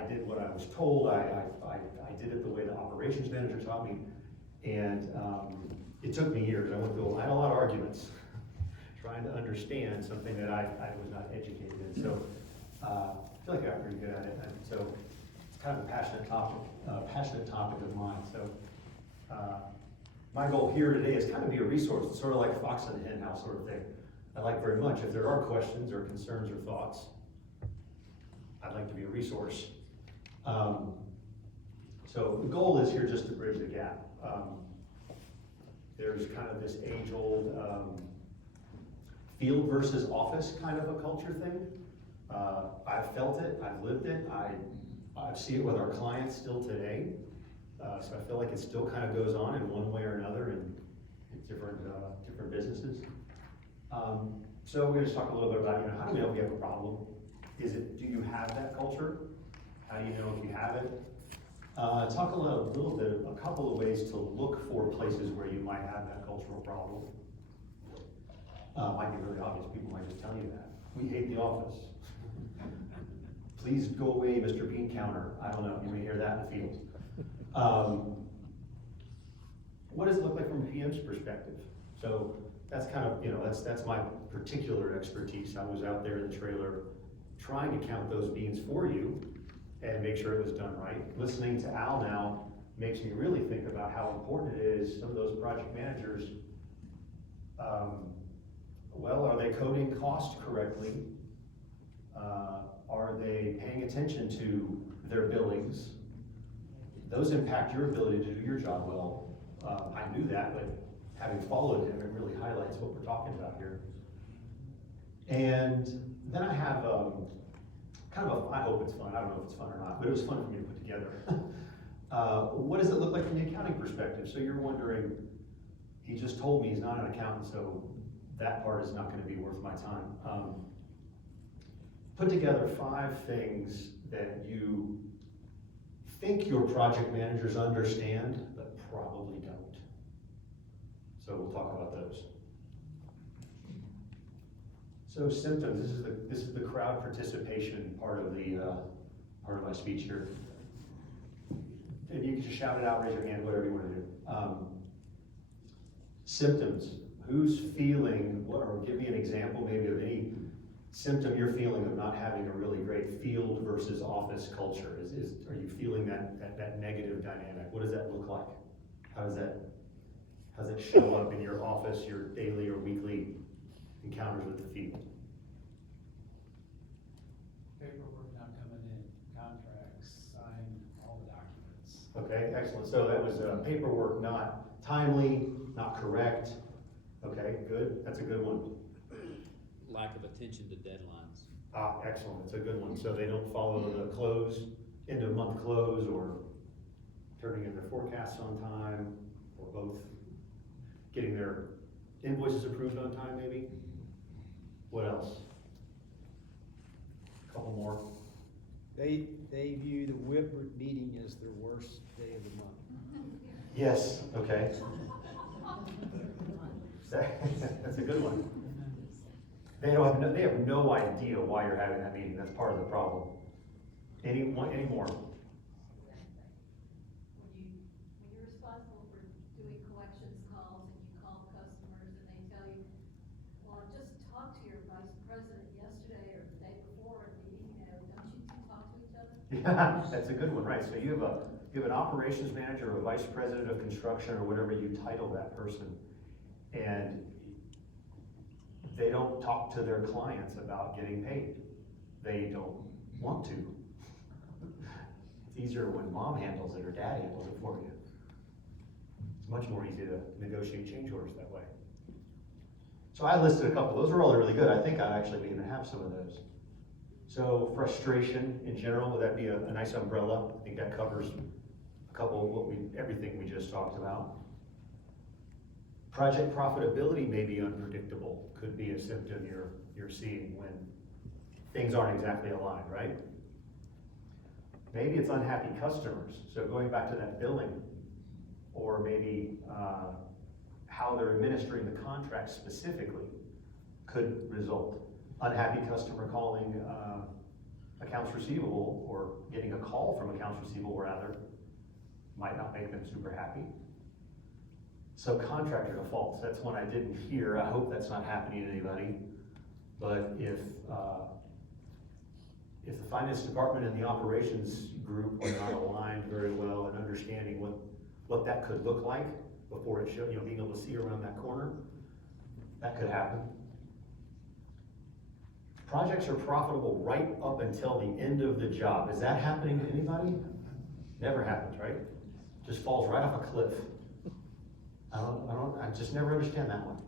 I did what I was told, I did it the way the operations manager taught me, and it took me years. I had a lot of arguments trying to understand something that I was not educated in. So I feel like I got pretty good at it. And so it's kind of a passionate topic of mine. So my goal here today is kind of be a resource. It's sort of like fox in the hen house sort of thing. I like very much, if there are questions or concerns or thoughts, I'd like to be a resource. So the goal is here just to bridge the gap. There's kind of this age-old field versus office kind of a culture thing. I've felt it, I've lived it, I see it with our clients still today. So I feel like it still kind of goes on in one way or another in different businesses. So we're going to talk a little bit about, how do we know if we have a problem? Do you have that culture? How do you know if you have it? Talk a couple of ways to look for places where you might have that cultural problem. Might be really obvious, people might just tell you that. We hate the office. Please go away, Mr. Bean Counter. I don't know, you may hear that in the field. What does it look like from a PM's perspective? So that's kind of, that's my particular expertise. I was out there in the trailer trying to count those beans for you and make sure it was done right. Listening to Al now makes me really think about how important it is. Some of those project managers, well, are they coding cost correctly? Are they paying attention to their billings? Those impact your ability to do your job well. I knew that, but having followed him, it really highlights what we're talking about here. And then I have I hope it's fun, I don't know if it's fun or not, but it was fun for me to put together. What does it look like from the accounting perspective? So you're wondering, he just told me he's not an accountant, so that part is not going to be worth my time. Put together 5 things that you think your project managers understand, but probably don't. So we'll talk about those. So symptoms, this is the crowd participation part of my speech here. And you can just shout it out, raise your hand, whatever you want to do. Symptoms, who's feeling, or give me an example maybe of any symptom you're feeling of not having a really great field versus office culture. Are you feeling that negative dynamic? What does that look like? How does that show up in your office, your daily or weekly encounters with the field? Paperwork not coming in, contracts, signed, all the documents. Okay, excellent. So that was paperwork not timely, not correct. Okay, good. That's a good one. Lack of attention to deadlines. Excellent. That's a good one. So they don't follow the end of month close, or turning in their forecasts on time, or both. Getting their invoices approved on time, maybe. What else? A couple more. They view the Whitbread meeting as their worst day of the month. Yes, okay. That's a good one. They have no idea why you're having that meeting. That's part of the problem. Any more? When you're responsible for doing collections calls and you call customers and they tell you, well, I just talked to your vice president yesterday or the day before a meeting, don't you two talk to each other? Yeah, that's a good one, right? So you have an operations manager or a vice president of construction or whatever you title that person, and they don't talk to their clients about getting paid. They don't want to. It's easier when mom handles it or dad handles it for you. It's much more easy to negotiate change orders that way. So I listed a couple. Those are all really good. I think I actually may even have some of those. So frustration in general, would that be a nice umbrella? I think that covers a couple of everything we just talked about. Project profitability may be unpredictable, could be a symptom you're seeing when things aren't exactly aligned, right? Maybe it's unhappy customers, so going back to that billing, or maybe how they're administering the contract specifically could result. Unhappy customer calling accounts receivable, or getting a call from accounts receivable rather, might not make them super happy. So contractor defaults, that's one I didn't hear. I hope that's not happening to anybody. But if the finance department and the operations group are not aligned very well in understanding what that could look like before it showed, being able to see around that corner, that could happen. Projects are profitable right up until the end of the job. Is that happening to anybody? Never happens, right? Just falls right off a cliff. I just never understand that one.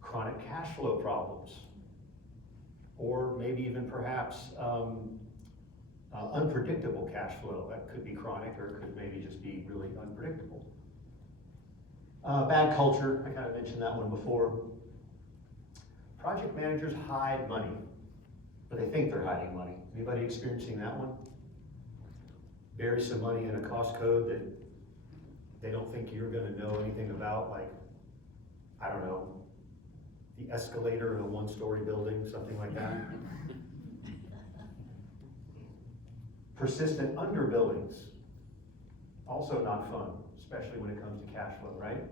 Chronic cash flow problems. Or maybe even perhaps unpredictable cash flow. That could be chronic, or it could maybe just be really unpredictable. Bad culture, I kind of mentioned that one before. Project managers hide money, but they think they're hiding money. Anybody experiencing that one? Bury some money in a cost code that they don't think you're gonna know anything about, like, I don't know, the escalator in a one-story building, something like that. Persistent underbillings, also not fun, especially when it comes to cash flow, right?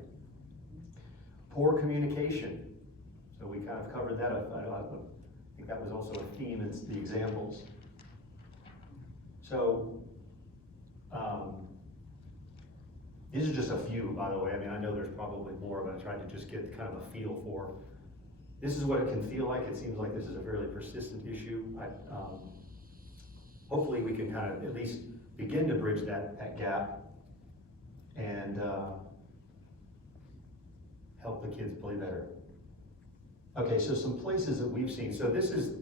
Poor communication. So we kind of covered that. I think that was also a theme in the examples. So, these are just a few, by the way. I mean, I know there's probably more, but I tried to just get kind of a feel for. This is what it can feel like. It seems like this is a fairly persistent issue. Hopefully we can kind of at least begin to bridge that gap and help the kids play better. Okay, so some places that we've seen. So this is,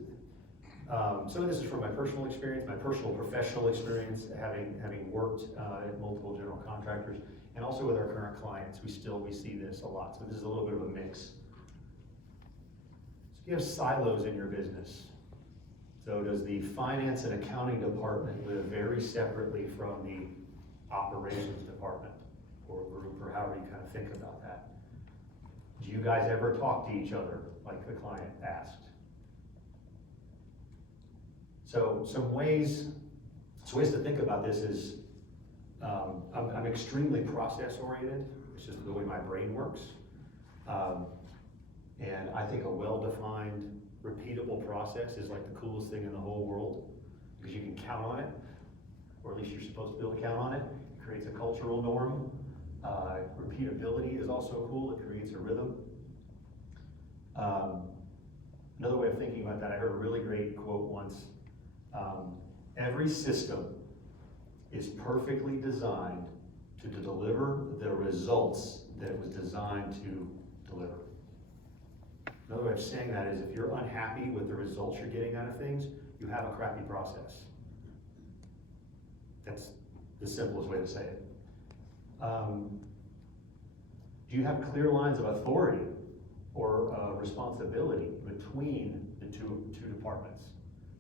some of this is from my personal experience, my personal professional experience, having worked at multiple general contractors, and also with our current clients. We see this a lot. So this is a little bit of a mix. So you have silos in your business. So does the finance and accounting department live very separately from the operations department or group, or however you kind of think about that? Do you guys ever talk to each other like the client asked? So some ways to think about this is, I'm extremely process oriented. It's just the way my brain works. And I think a well-defined, repeatable process is like the coolest thing in the whole world, because you can count on it, or at least you're supposed to be able to count on it. It creates a cultural norm. Repeatability is also cool. It creates a rhythm. Another way of thinking about that, I heard a really great quote once. Every system is perfectly designed to deliver the results that it was designed to deliver. Another way of saying that is, if you're unhappy with the results you're getting out of things, you have a crappy process. That's the simplest way to say it. Do you have clear lines of authority or responsibility between the two departments?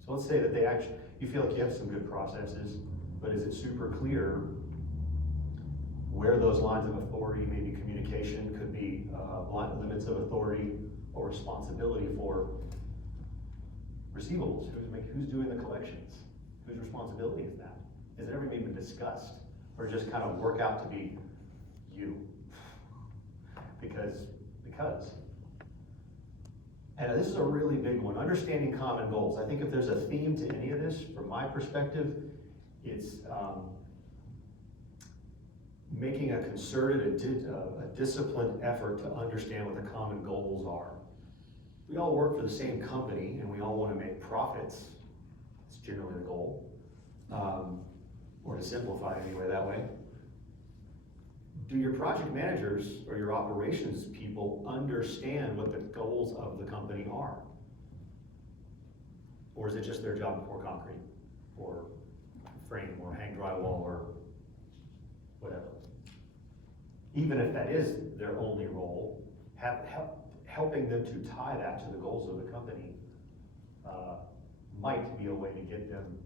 So let's say that you feel like you have some good processes, but is it super clear where those lines of authority, maybe communication, could be limits of authority or responsibility for receivables? Who's doing the collections? Whose responsibility is that? Has it ever been discussed, or just kind of work out to be you? Because. And this is a really big one, understanding common goals. I think if there's a theme to any of this, from my perspective, it's making a concerted, a disciplined effort to understand what the common goals are. We all work for the same company, and we all want to make profits. It's generally the goal, or to simplify anyway that way. Do your project managers or your operations people understand what the goals of the company are? Or is it just their job to pour concrete, or frame, or hang drywall, or whatever? Even if that is their only role, helping them to tie that to the goals of the company might be a way to get them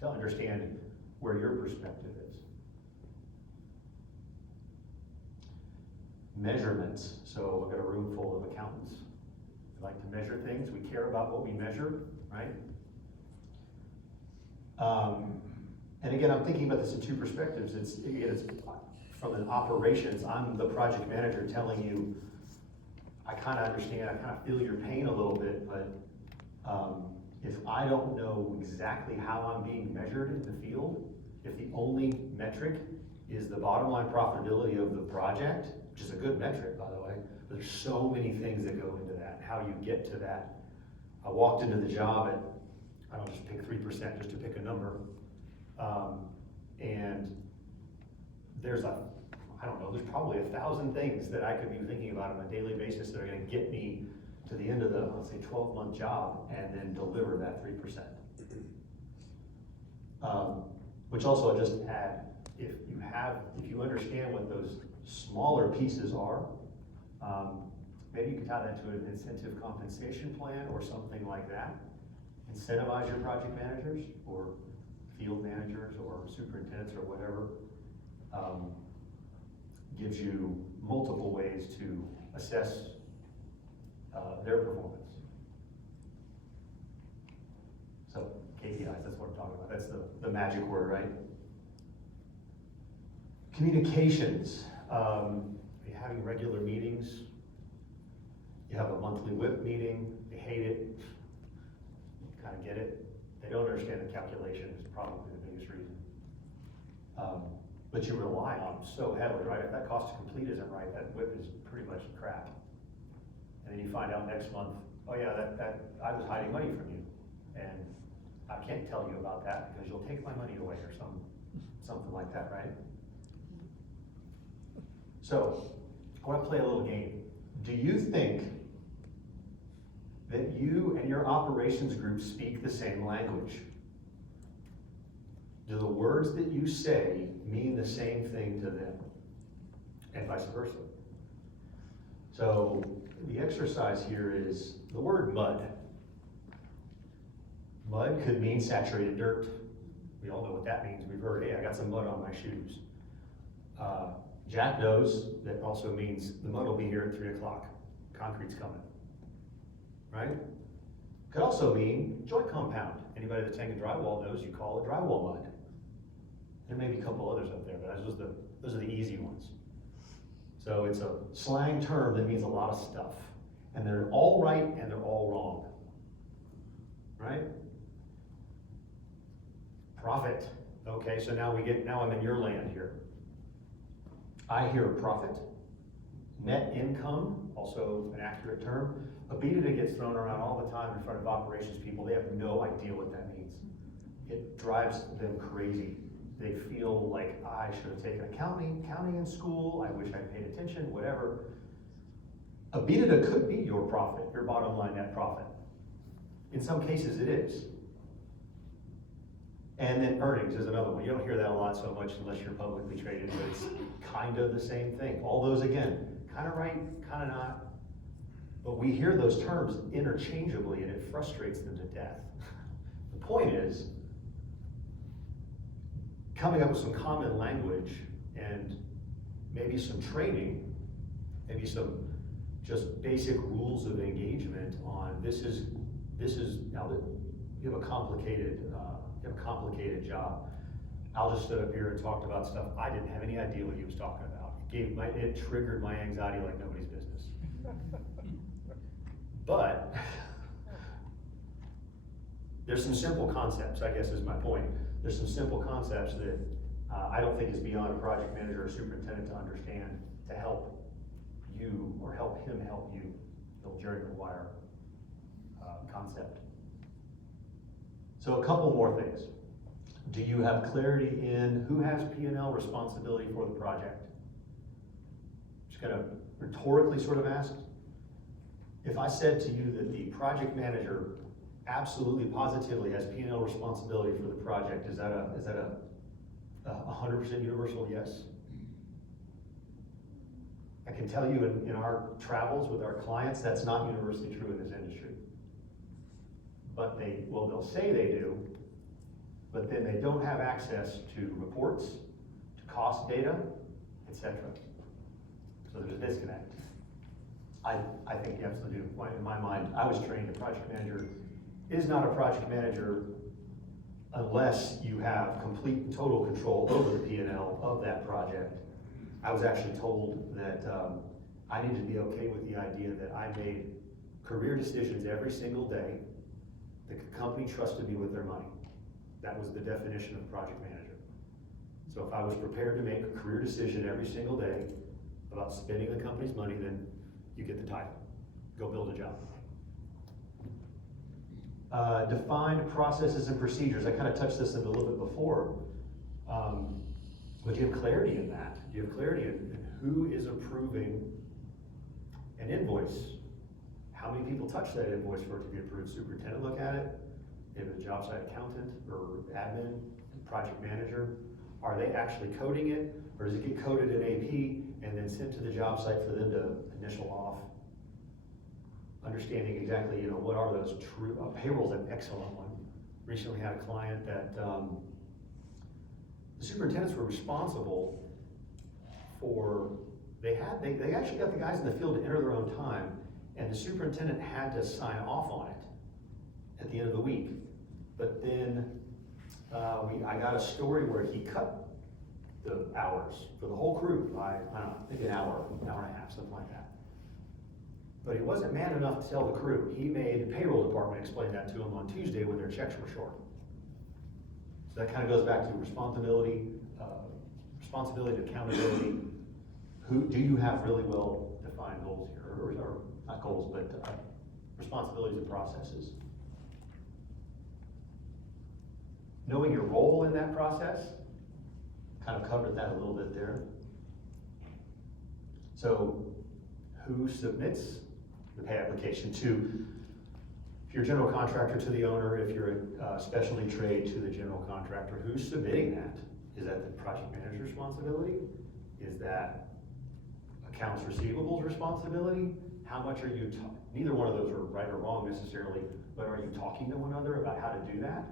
to understand where your perspective is. Measurements. So I've got a room full of accountants. We like to measure things. We care about what we measure, right? And again, I'm thinking about this in two perspectives. It's from an operations, I'm the project manager telling you, I kinda understand, I kinda feel your pain a little bit, but, if I don't know exactly how I'm being measured in the field, if the only metric is the bottom line profitability of the project, which is a good metric, by the way, but there's so many things that go into that, how you get to that. I walked into the job at, I don't know, just pick 3%, just to pick a number. And there's I don't know, there's probably 1,000 things that I could be thinking about on a daily basis that are gonna get me to the end of the, let's say, 12-month job and then deliver that 3%. Which also I'll just add, if you understand what those smaller pieces are, maybe you can tie that to an incentive compensation plan or something like that. Incentivize your project managers or field managers or superintendents or whatever. Gives you multiple ways to assess their performance. So KPIs, that's what I'm talking about. That's the magic word, right? Communications. You're having regular meetings. You have a monthly WIP meeting. They hate it. Kind of get it. They don't understand the calculation is probably the biggest reason. But you rely on them so heavily, right? If that cost to complete isn't right, that WIP is pretty much crap. And then you find out next month, oh yeah, that I was hiding money from you. And I can't tell you about that because you'll take my money away or something like that, right? So, I want to play a little game. Do you think that you and your operations group speak the same language? Do the words that you say mean the same thing to them? And vice versa. So, the exercise here is the word mud. Mud could mean saturated dirt. We all know what that means. We've heard, hey, I got some mud on my shoes. Jack knows that also means the mud will be here at 3 o'clock. Concrete's coming, right? Could also mean joint compound. Anybody that's hanging drywall knows you call it drywall mud. There may be a couple others up there, but those are the easy ones. So it's a slang term that means a lot of stuff. And they're all right and they're all wrong, right? Profit. Okay, so now I'm in your land here. I hear profit. Net income, also an accurate term. EBITDA gets thrown around all the time in front of operations people. They have no idea what that means. It drives them crazy. They feel like I should have taken accounting in school. I wish I'd paid attention, whatever. EBITDA could be your profit, your bottom line net profit. In some cases it is. And then earnings is another one. You don't hear that a lot so much unless you're publicly traded, but it's kind of the same thing. All those, again, kind of right, kind of not. But we hear those terms interchangeably and it frustrates them to death. The point is, coming up with some common language and maybe some training, maybe some just basic rules of engagement on this is now that you have a complicated job. Al just stood up here and talked about stuff I didn't have any idea what he was talking about. It triggered my anxiety like nobody's business. But there's some simple concepts, I guess is my point. There's some simple concepts that I don't think is beyond a project manager or superintendent to understand to help you or help him help you. The Jericho wire concept. So a couple more things. Do you have clarity in who has P&L responsibility for the project? Just kind of rhetorically sort of ask. If I said to you that the project manager absolutely positively has P&L responsibility for the project, is that a 100% universal yes? I can tell you in our travels with our clients, that's not universally true in this industry. But they'll say they do, but then they don't have access to reports, to cost data, etc. So there's a disconnect. I think you absolutely do. In my mind, I was trained a project manager is not a project manager unless you have complete and total control over the P&L of that project. I was actually told that I needed to be okay with the idea that I made career decisions every single day. The company trusted me with their money. That was the definition of project manager. So if I was prepared to make a career decision every single day about spending the company's money, then you get the title. Go build a job. Defined processes and procedures. I kind of touched this a little bit before. But you have clarity in that. You have clarity in who is approving an invoice. How many people touch that invoice for it to be approved? Superintendent look at it, if it's a job site accountant or admin, project manager. Are they actually coding it, or does it get coded in AP and then sent to the job site for them to initial off? Understanding exactly, what are those true, payroll's an excellent one. Recently had a client that, the superintendents were responsible for, they actually got the guys in the field to enter their own time, and the superintendent had to sign off on it at the end of the week. But then, I got a story where he cut the hours for the whole crew by, I don't know, I think an hour and a half, something like that. But he wasn't man enough to tell the crew. He made the payroll department explain that to him on Tuesday when their checks were short. So that kind of goes back to responsibility to accountability. Do you have really well defined goals here, or not goals, but responsibilities and processes? Knowing your role in that process, kind of covered that a little bit there. So, who submits the pay application to? If you're a general contractor, to the owner. If you're a specialty trade, to the general contractor. Who's submitting that? Is that the project manager's responsibility? Is that accounts receivables responsibility? How much are you, neither one of those are right or wrong necessarily, but are you talking to one another about how to do that?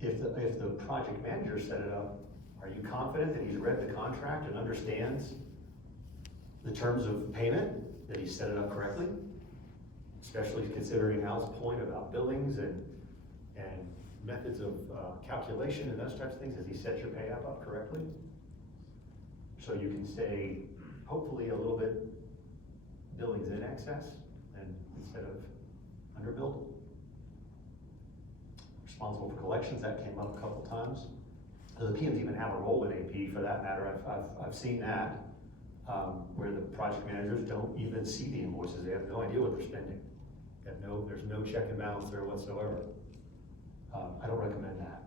If the project manager set it up, are you confident that he's read the contract and understands the terms of payment, that he set it up correctly? Especially considering Al's point about billings and methods of calculation and those types of things. Has he set your pay up correctly? So you can stay, hopefully, a little bit billings in excess and instead of underbilled. Responsible for collections, that came up a couple times. The PMs even have a role in AP for that matter. I've seen that, where the project managers don't even see the invoices. They have no idea what they're spending. There's no check and balance there whatsoever. I don't recommend that.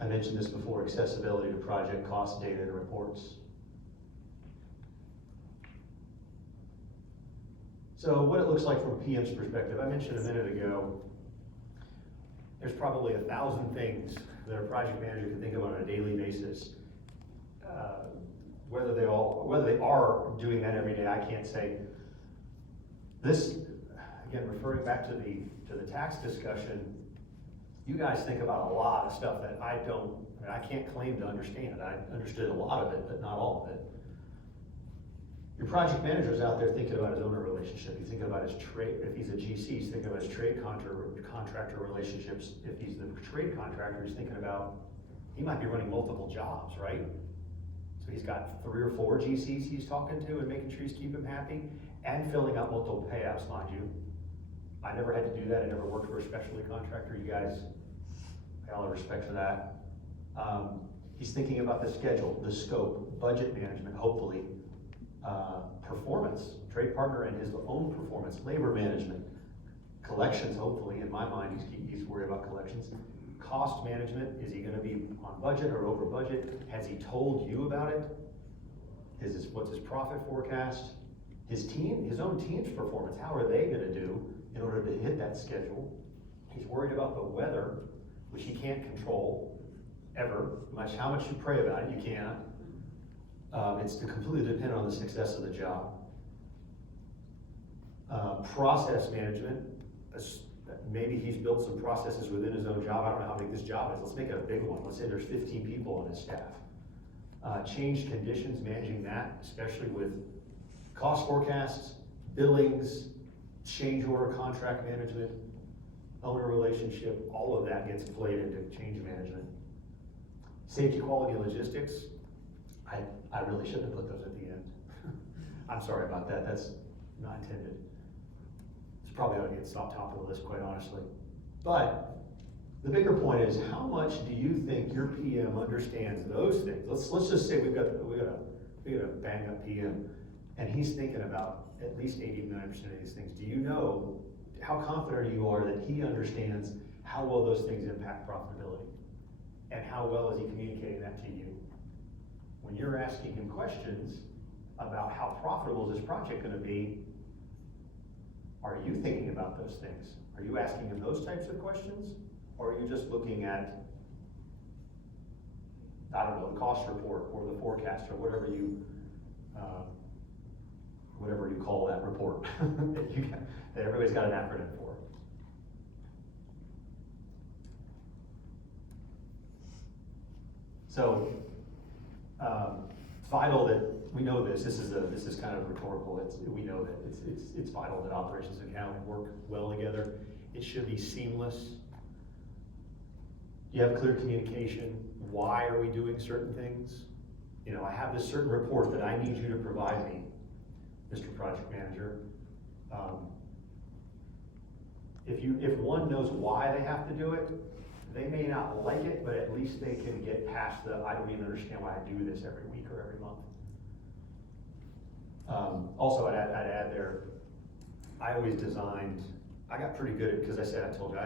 I mentioned this before, accessibility to project cost data and reports. So what it looks like from a PM's perspective, I mentioned a minute ago, there's probably 1,000 things that a project manager can think of on a daily basis. Whether they are doing that every day, I can't say. This, again, referring back to the tax discussion, you guys think about a lot of stuff that I can't claim to understand. I understood a lot of it, but not all of it. Your project manager's out there thinking about his owner relationship. He's thinking about his trade. If he's a GC, he's thinking about his trade contractor relationships. If he's the trade contractor, he's thinking about, he might be running multiple jobs, right? So he's got 3 or 4 GCs he's talking to and making sure he's keeping him happy and filling out multiple pay apps, mind you. I never had to do that. I never worked for a specialty contractor. You guys, I all have respect for that. He's thinking about the schedule, the scope, budget management, hopefully, performance, trade partner and his own performance, labor management, collections, hopefully, in my mind, he's worried about collections. Cost management, is he gonna be on budget or over budget? Has he told you about it? What's his profit forecast? His own team's performance, how are they gonna do in order to hit that schedule? He's worried about the weather, which he can't control, ever. How much you pray about it, you can't. It's completely dependent on the success of the job. Process management, maybe he's built some processes within his own job. I don't know how big this job is. Let's make it a big one. Let's say there's 15 people on his staff. Change conditions, managing that, especially with cost forecasts, billings, change order contract management, owner relationship, all of that gets played into change management. Safety, quality, and logistics, I really shouldn't have put those at the end. I'm sorry about that, that's not intended. It's probably ought to get top of the list, quite honestly. But the bigger point is, how much do you think your PM understands those things? Let's just say we got a bang up PM, and he's thinking about at least 89% of these things. Do you know how confident you are that he understands how well those things impact profitability? And how well is he communicating that to you? When you're asking him questions about how profitable is this project gonna be, are you thinking about those things? Are you asking him those types of questions? Or are you just looking at, I don't know, the cost report or the forecast or whatever you call that report that everybody's got an acronym for? So, it's vital that we know this. This is kind of rhetorical. We know that it's vital that operations and accounting work well together. It should be seamless. You have clear communication. Why are we doing certain things? You know, I have this certain report that I need you to provide me, Mr. Project Manager. If one knows why they have to do it, they may not like it, but at least they can get past the, I don't even understand why I do this every week or every month. Also, I'd add there, I always designed, I got pretty good at, because I told you,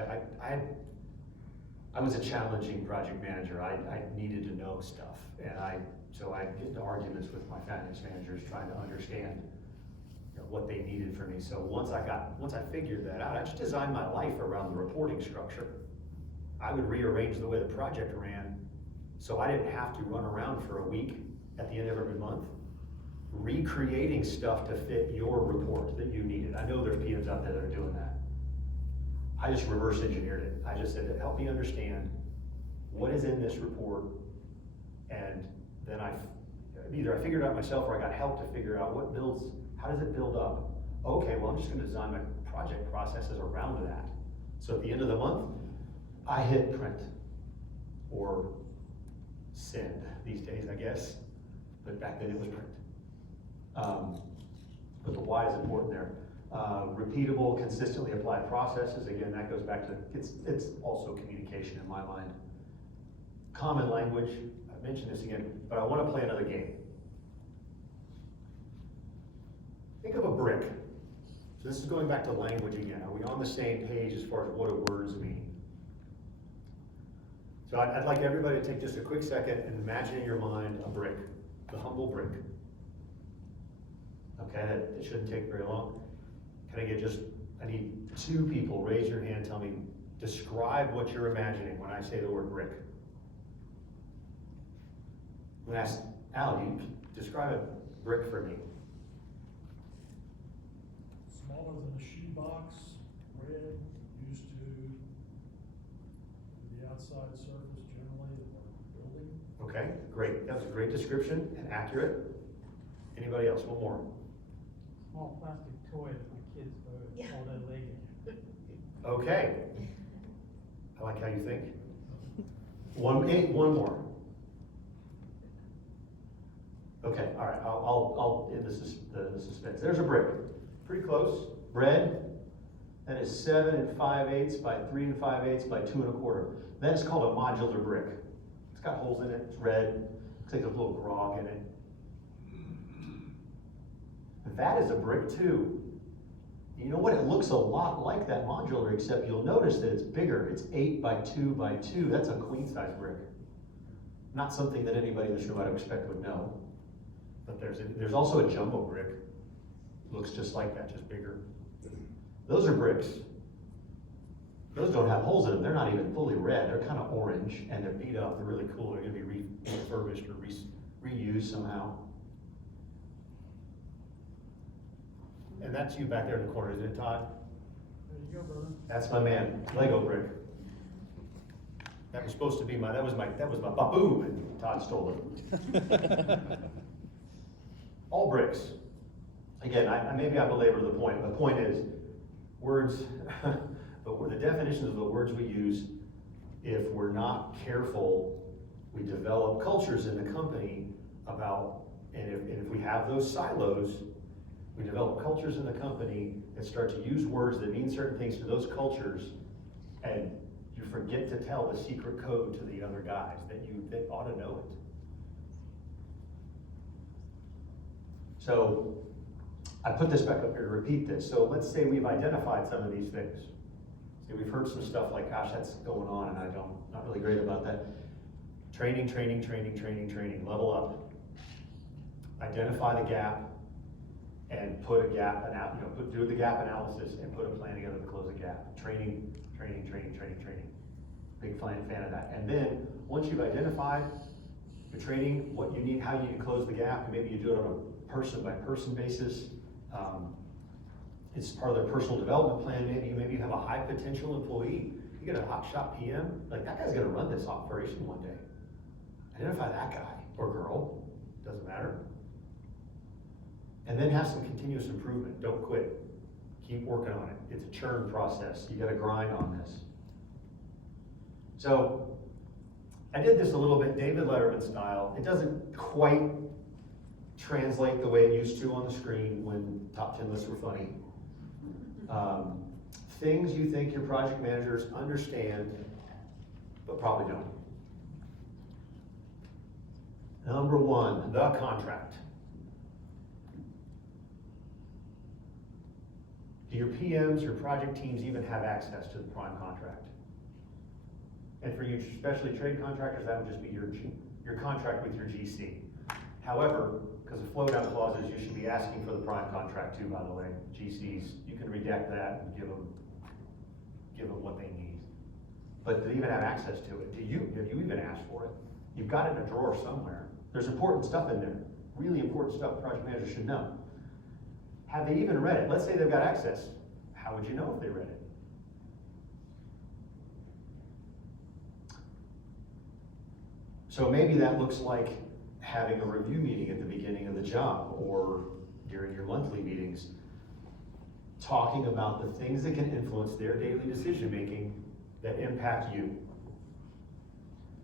I was a challenging project manager. I needed to know stuff, and so I'd get into arguments with my finance managers trying to understand, you know, what they needed from me. So once I figured that out, I just designed my life around the reporting structure. I would rearrange the way the project ran, so I didn't have to run around for a week at the end of every month, recreating stuff to fit your report that you needed. I know there's PMs out there that are doing that. I just reverse engineered it. I just said, help me understand what is in this report, and then either I figured it out myself or I got help to figure out how does it build up? Okay, well, I'm just gonna design my project processes around that. So at the end of the month, I hit print, or send these days, I guess, but back then it was print. But the why is important there. Repeatable, consistently applied processes, again, that goes back to, it's also communication in my mind. Common language, I mentioned this again, but I want to play another game. Think of a brick. So this is going back to language again. Are we on the same page as far as what do words mean? So I'd like everybody to take just a quick second and imagine in your mind a brick, the humble brick. Okay, it shouldn't take very long. Can I need 2 people, raise your hand, tell me, describe what you're imagining when I say the word brick. I'm gonna ask Al, you describe a brick for me. Smaller than a shoebox, red, used to the outside surface generally of our building. Okay, great, that was a great description and accurate. Anybody else, one more? Small plastic toy that my kids play all day Lego. Okay, I like how you think. One more. Okay, all right, I'll end the suspense. There's a brick, pretty close, red, that is 7 5/8 by 3 5/8 by 2 1/4. That is called a modular brick. It's got holes in it, it's red, looks like there's a little grog in it. That is a brick too. You know what, it looks a lot like that modular, except you'll notice that it's bigger. It's 8 by 2 by 2, that's a queen size brick. Not something that anybody in this room I'd expect would know. But there's also a jumbo brick. Looks just like that, just bigger. Those are bricks. Those don't have holes in them. They're not even fully red. They're kind of orange and they're beat up. They're really cool. They're gonna be refurbished or reused somehow. And that's you back there in the corner, isn't it, Todd? There you go, brother. That's my man, Lego brick. That was supposed to be that was my ba-boom, and Todd stole it. All bricks. Again, maybe I belabor the point. The point is, words, but the definitions of the words we use, if we're not careful, we develop cultures in the company about, and if we have those silos, we develop cultures in the company that start to use words that mean certain things to those cultures, and you forget to tell the secret code to the other guys that ought to know it. So I put this back up here to repeat this. So let's say we've identified some of these things. Say we've heard some stuff like, gosh, that's going on and not really great about that. Training, level up. Identify the gap and put a gap, do the gap analysis and put a plan together to close the gap. Training. Big fan of that. And then, once you've identified the training, what you need, how you need to close the gap, and maybe you do it on a person-by-person basis. It's part of their personal development plan. Maybe you have a high potential employee. You get a hotshot PM, like that guy's gonna run this operation one day. Identify that guy or girl, doesn't matter. And then have some continuous improvement. Don't quit. Keep working on it. It's a churn process. You gotta grind on this. So, I did this a little bit David Letterman style. It doesn't quite translate the way it used to on the screen when top 10 lists were funny. Things you think your project managers understand, but probably don't. Number one, the contract. Do your PMs, your project teams even have access to the prime contract? And for you, especially trade contractors, that would just be your contract with your GC. However, because of flow down clauses, you should be asking for the prime contract too, by the way. GCs, you can redact that and give them what they need. But do they even have access to it? Have you even asked for it? You've got it in a drawer somewhere. There's important stuff in there, really important stuff project managers should know. Have they even read it? Let's say they've got access. How would you know if they read it? So maybe that looks like having a review meeting at the beginning of the job or during your monthly meetings, talking about the things that can influence their daily decision making that impact you.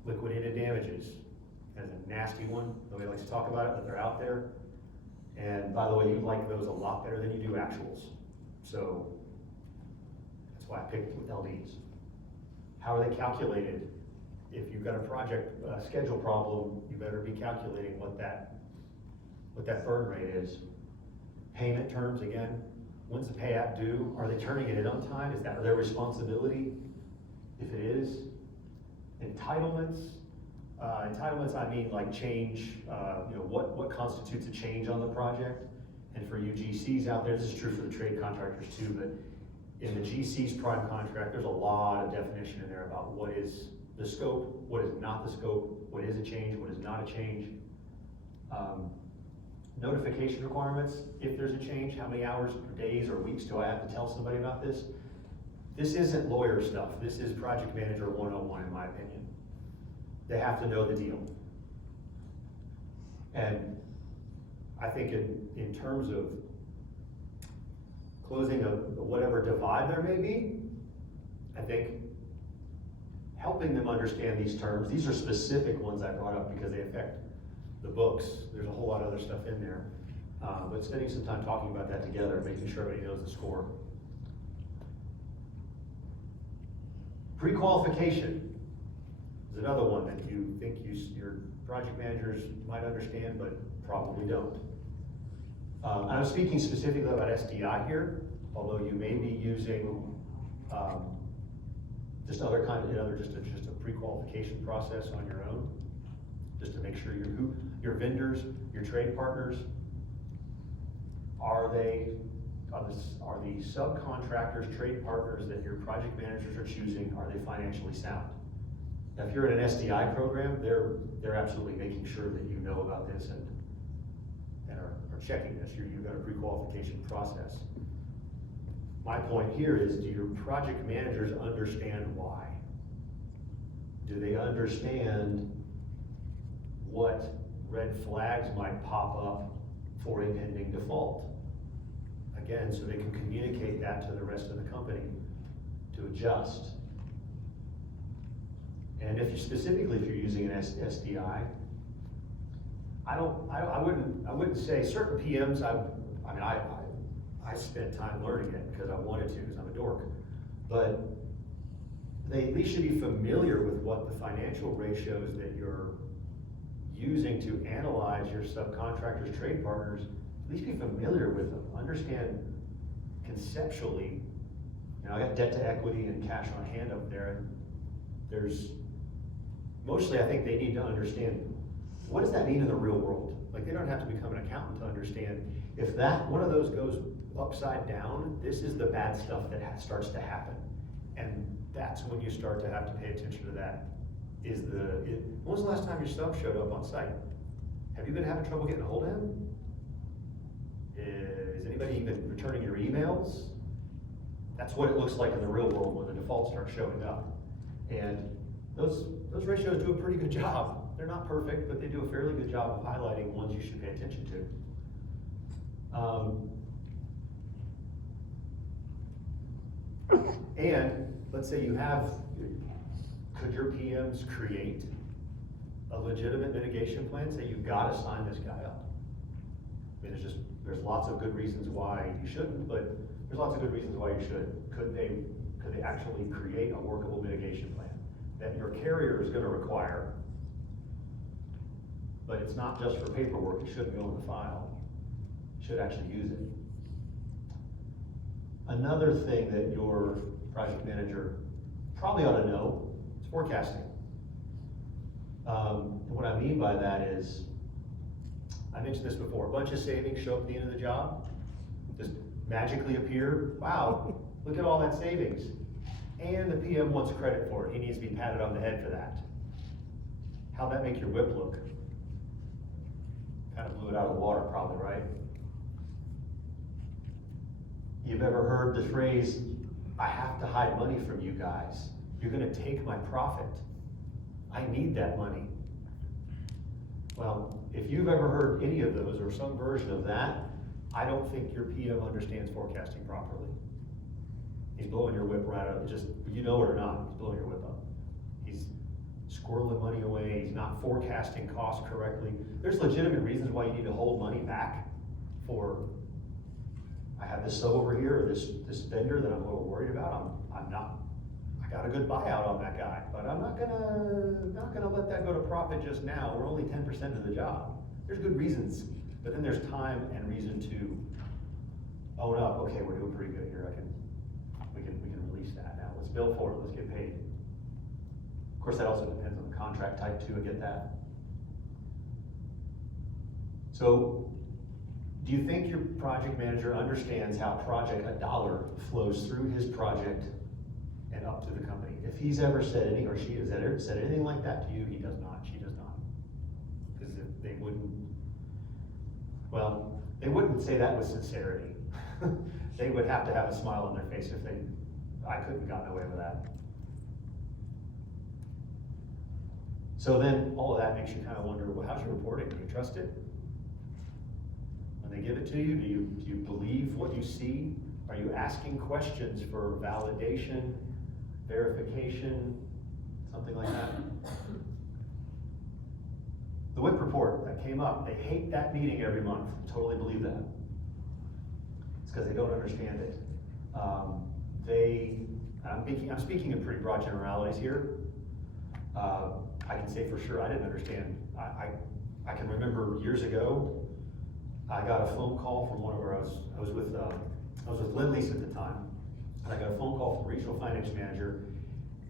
Liquidated damages, as a nasty one, nobody likes to talk about it, but they're out there. And by the way, you like those a lot better than you do actuals. So that's why I picked with LDs. How are they calculated? If you've got a project schedule problem, you better be calculating what that burn rate is. Payment terms, again, when's the pay app due? Are they turning it in on time? Is that their responsibility? If it is. Entitlements. Entitlements, I mean like change, what constitutes a change on the project? And for you GCs out there, this is true for the trade contractors too, but in the GC's prime contract, there's a lot of definition in there about what is the scope, what is not the scope, what is a change, what is not a change. Notification requirements, if there's a change, how many hours, or days, or weeks do I have to tell somebody about this? This isn't lawyer stuff, this is project manager 101 in my opinion. They have to know the deal. And I think in terms of closing whatever divide there may be, I think helping them understand these terms, these are specific ones I brought up because they affect the books. There's a whole lot of other stuff in there. But spending some time talking about that together, making sure everybody knows the score. Pre-qualification is another one that you think your project managers might understand, but probably don't. And I'm speaking specifically about SDI here, although you may be using just other kind of, just a pre-qualification process on your own, just to make sure your vendors, your trade partners, are the subcontractors, trade partners that your project managers are choosing, are they financially sound? Now, if you're in an SDI program, they're absolutely making sure that you know about this and are checking this. You've got a pre-qualification process. My point here is, do your project managers understand why? Do they understand what red flags might pop up for a pending default? Again, so they can communicate that to the rest of the company. to adjust. And if you specifically, if you're using an SDI, I wouldn't say certain PMs, I spent time learning it because I wanted to, because I'm a dork. But they at least should be familiar with what the financial ratios that you're using to analyze your subcontractors, trade partners, at least be familiar with them. Understand conceptually, I got debt to equity and cash on hand up there. And mostly I think they need to understand, what does that mean in the real world? Like, they don't have to become an accountant to understand, if one of those goes upside down, this is the bad stuff that starts to happen. And that's when you start to have to pay attention to that. When was the last time your sub showed up on site? Have you been having trouble getting a hold of him? Is anybody even returning your emails? That's what it looks like in the real world when the defaults start showing up. And those ratios do a pretty good job. They're not perfect, but they do a fairly good job of highlighting ones you should pay attention to. And let's say could your PMs create a legitimate mitigation plan? Say you've got to sign this guy up. I mean, there's lots of good reasons why you shouldn't, but there's lots of good reasons why you should. Could they actually create a workable mitigation plan that your carrier is going to require? But it's not just for paperwork, it shouldn't go in the file. You should actually use it. Another thing that your project manager probably ought to know is forecasting. And what I mean by that is, I mentioned this before, a bunch of savings show up at the end of the job, just magically appear. Wow, look at all that savings. And the PM wants credit for it. He needs to be patted on the head for that. How'd that make your whip look? Kind of blew it out of the water probably, right? You've ever heard the phrase, I have to hide money from you guys. You're gonna take my profit. I need that money. Well, if you've ever heard any of those or some version of that, I don't think your PM understands forecasting properly. He's blowing your whip right up, you know it or not, he's blowing your whip up. He's squirreling money away, he's not forecasting costs correctly. There's legitimate reasons why you need to hold money back for, I have this sub over here, or this vendor that I'm a little worried about, I got a good buyout on that guy, but I'm not gonna let that go to profit just now. We're only 10% of the job. There's good reasons, but then there's time and reason to own up. Okay, we're doing pretty good here. We can release that now. Let's bill for it. Let's get paid. Of course, that also depends on the contract type too. I get that. So, do you think your project manager understands how a dollar flows through his project and up to the company? If he's ever said any, or she has ever said anything like that to you, he does not, she does not. Because if they wouldn't say that with sincerity. They would have to have a smile on their face if I couldn't have gotten away with that. So then all of that makes you kind of wonder, well, how's your reporting? Do you trust it? When they give it to you, do you believe what you see? Are you asking questions for validation, verification, something like that? The WIP report that came up, they hate that meeting every month. Totally believe that. It's because they don't understand it. I'm speaking in pretty broad generalities here. I can say for sure I didn't understand. I can remember years ago, I got a phone call from I was with Lindley's at the time, and I got a phone call from the regional finance manager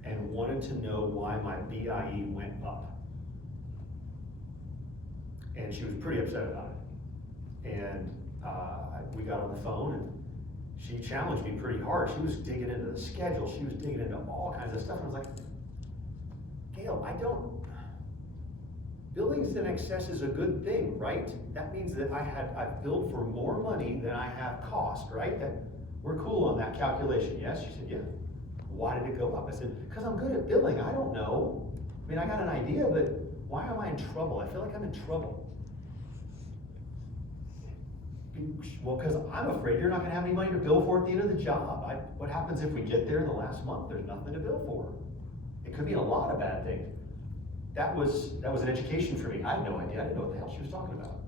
and wanted to know why my BIE went up. And she was pretty upset about it. And we got on the phone and she challenged me pretty hard. She was digging into the schedule. She was digging into all kinds of stuff. And I was like, Gail, billings in excess is a good thing, right? That means that I've billed for more money than I have cost, right? That we're cool on that calculation, yes? She said, yeah. Why did it go up? I said, because I'm good at billing, I don't know. I mean, I got an idea, but why am I in trouble? I feel like I'm in trouble. Well, because I'm afraid you're not gonna have any money to bill for at the end of the job. What happens if we get there in the last month, there's nothing to bill for? It could be a lot of bad things. That was an education for me. I had no idea. I didn't know what the hell she was talking about.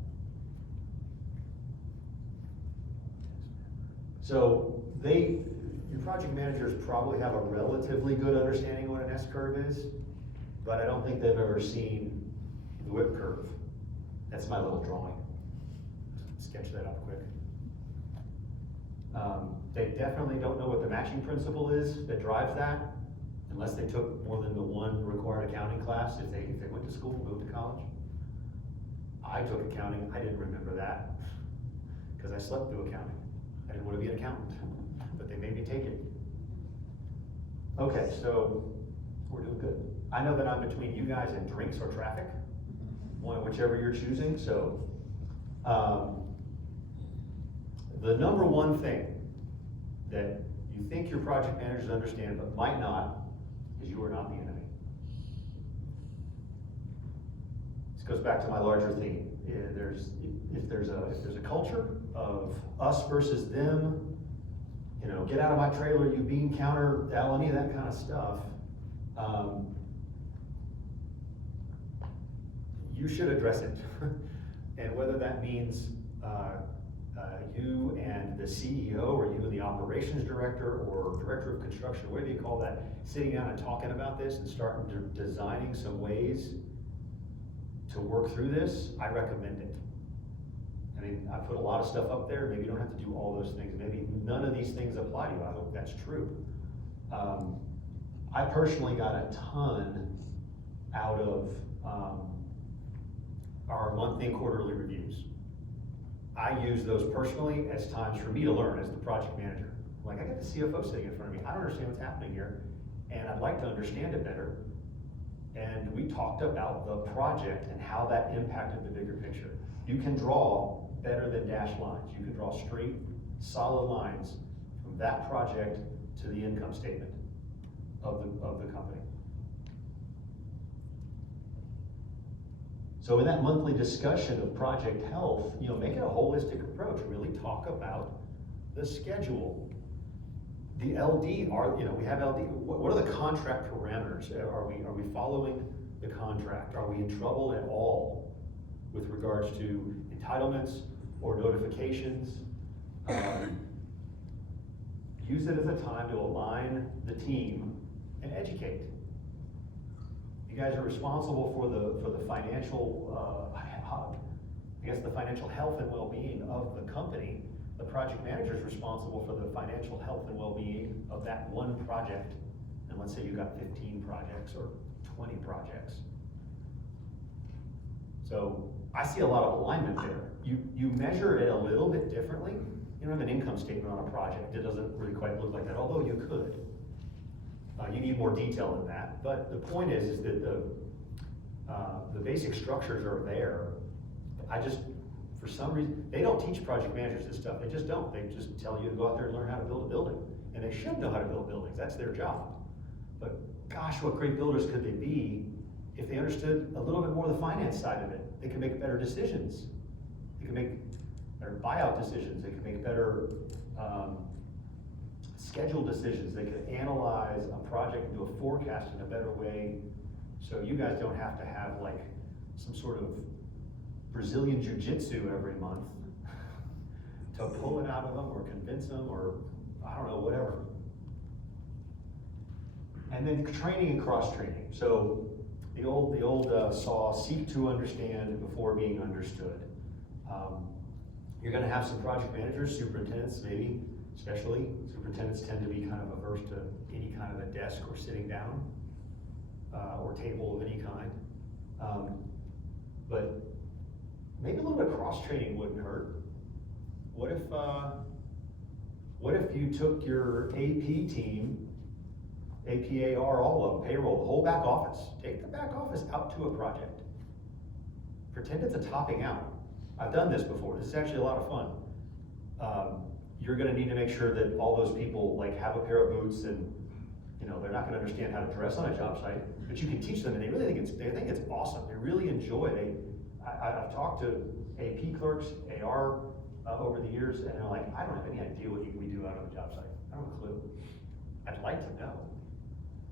So your project managers probably have a relatively good understanding of what an S-curve is, but I don't think they've ever seen the whip curve. That's my little drawing. Sketch that up quick. They definitely don't know what the matching principle is that drives that, unless they took more than the one required accounting class, if they went to school, moved to college. I took accounting, I didn't remember that, because I slept through accounting. I didn't want to be an accountant, but they made me take it. Okay, so we're doing good. I know that I'm between you guys and drinks or traffic, whichever you're choosing, so. The number one thing that you think your project managers understand but might not is you are not the enemy. This goes back to my larger theme. If there's a culture of us versus them, get out of my trailer, you bean counter, any of that kind of stuff, you should address it. And whether that means you and the CEO, or you and the operations director, or director of construction, whatever you call that, sitting down and talking about this and starting designing some ways to work through this, I recommend it. I mean, I put a lot of stuff up there. Maybe you don't have to do all those things. Maybe none of these things apply to you. I hope that's true. I personally got a ton out of our monthly and quarterly reviews. I use those personally as times for me to learn as the project manager. Like, I got the CFO sitting in front of me. I don't understand what's happening here, and I'd like to understand it better. And we talked about the project and how that impacted the bigger picture. You can draw better than dashed lines. You can draw straight, solid lines from that project to the income statement of the company. So in that monthly discussion of project health, make it a holistic approach. Really talk about the schedule. The LD, we have LD. What are the contract parameters? Are we following the contract? Are we in trouble at all with regards to entitlements or notifications? Use it as a time to align the team and educate. You guys are responsible for the financial, the financial health and well-being of the company. The project manager is responsible for the financial health and well-being of that one project. And let's say you got 15 projects or 20 projects. So I see a lot of alignment there. You measure it a little bit differently. You don't have an income statement on a project. It doesn't really quite look like that, although you could. You need more detail than that. But the point is that the basic structures are there. For some reason, they don't teach project managers this stuff. They just don't. They just tell you to go out there and learn how to build a building. And they should know how to build buildings. That's their job. But gosh, what great builders could they be if they understood a little bit more of the finance side of it? They could make better decisions. They could make better buyout decisions. They could make better schedule decisions. They could analyze a project and do a forecast in a better way. So you guys don't have to have like some sort of Brazilian jiu-jitsu every month to pull it out of them or convince them or I don't know, whatever. And then training and cross-training. So the old saw, seek to understand before being understood. You're gonna have some project managers, superintendents maybe, especially. Superintendents tend to be kind of averse to any kind of a desk or sitting down or table of any kind. But maybe a little bit of cross-training wouldn't hurt. What if you took your AP team, APAR, all of them, payroll, the whole back office, take the back office out to a project. Pretend it's a topping out. I've done this before. This is actually a lot of fun. You're gonna need to make sure that all those people like have a pair of boots and they're not gonna understand how to dress on a job site, but you can teach them and they really think it's awesome. They really enjoy it. I've talked to AP clerks, AR over the years, and they're like, I don't have any idea what we do out on the job site. I don't have a clue. I'd like to know.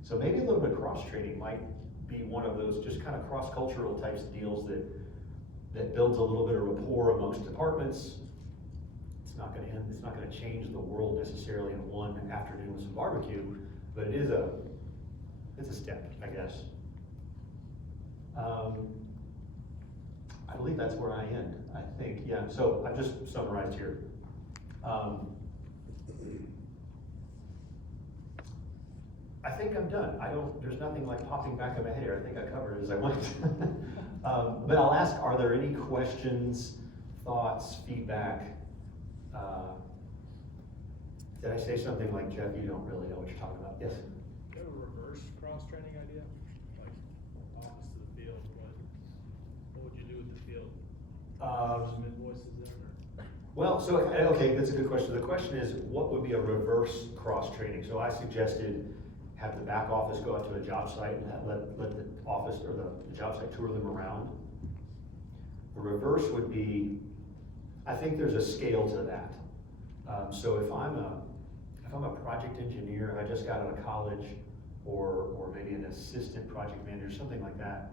So maybe a little bit of cross-training might be one of those just kind of cross-cultural types of deals that builds a little bit of rapport amongst departments. It's not gonna change the world necessarily in one afternoon with some barbecue, but it's a step, I guess. I believe that's where I end, I think, yeah, so I've just summarized here. I think I'm done. There's nothing like popping back in my head here. I think I covered it as I went. But I'll ask, are there any questions, thoughts, feedback? Did I say something like, Jeff, you don't really know what you're talking about? Yes? Do you have a reverse cross-training idea? Like, office to the field, what would you do with the field? Some invoices there, or? Well, so, okay, that's a good question. The question is, what would be a reverse cross-training? So I suggested have the back office go out to a job site and let the office or the job site tour them around. The reverse would be, I think there's a scale to that. So if I'm a project engineer, I just got out of college, or maybe an assistant project manager, something like that,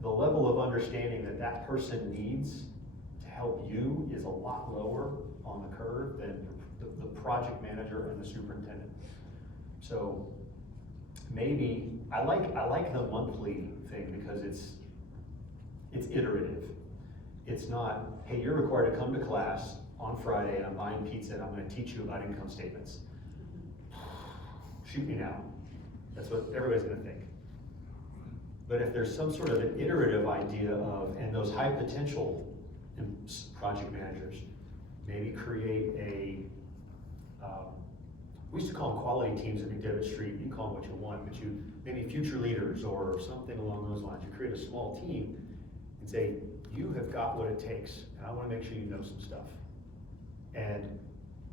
the level of understanding that person needs to help you is a lot lower on the curve than the project manager and the superintendent. So maybe, I like the monthly thing because it's iterative. It's not, hey, you're required to come to class on Friday and I'm buying pizza and I'm gonna teach you about income statements. Shoot me now. That's what everybody's gonna think. But if there's some sort of an iterative idea of, and those high potential project managers, maybe create we used to call them quality teams at McDevitt Street. You call them what you want, but maybe future leaders or something along those lines. You create a small team and say, you have got what it takes, and I wanna make sure you know some stuff. And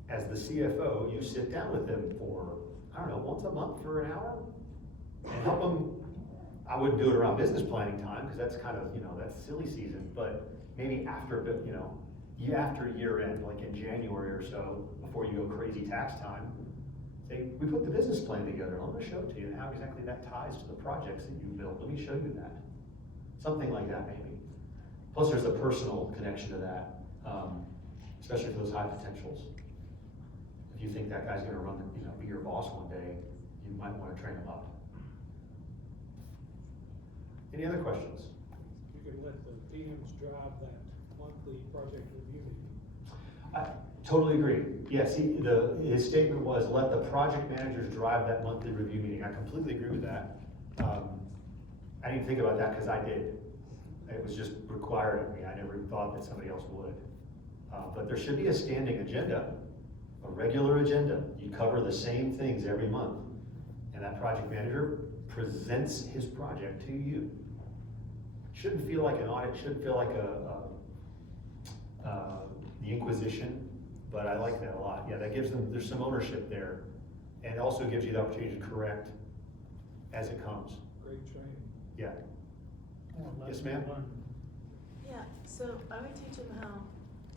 as the CFO, you sit down with them for, I don't know, once a month for an hour and help them. I wouldn't do it around business planning time because that's kind of, that's silly season, but maybe after, after year end, like in January or so, before you go crazy tax time, say, we put the business plan together. I'm gonna show it to you and how exactly that ties to the projects that you built. Let me show you that. Something like that maybe. Plus there's a personal connection to that, especially for those high potentials. If you think that guy's gonna be your boss one day, you might wanna train him up. Any other questions? You can let the PMs drive that monthly project review meeting. I totally agree. Yeah, see, his statement was, let the project managers drive that monthly review meeting. I completely agree with that. I didn't think about that because I did. It was just required of me. I never thought that somebody else would. But there should be a standing agenda, a regular agenda. You cover the same things every month. And that project manager presents his project to you. Shouldn't feel like an audit, shouldn't feel like the Inquisition, but I like that a lot. Yeah, that gives them, there's some ownership there, and also gives you the opportunity to correct as it comes. Great training. Yeah. More Yes, lesson ma'am? learned. Yeah, so I would teach them how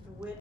the WIP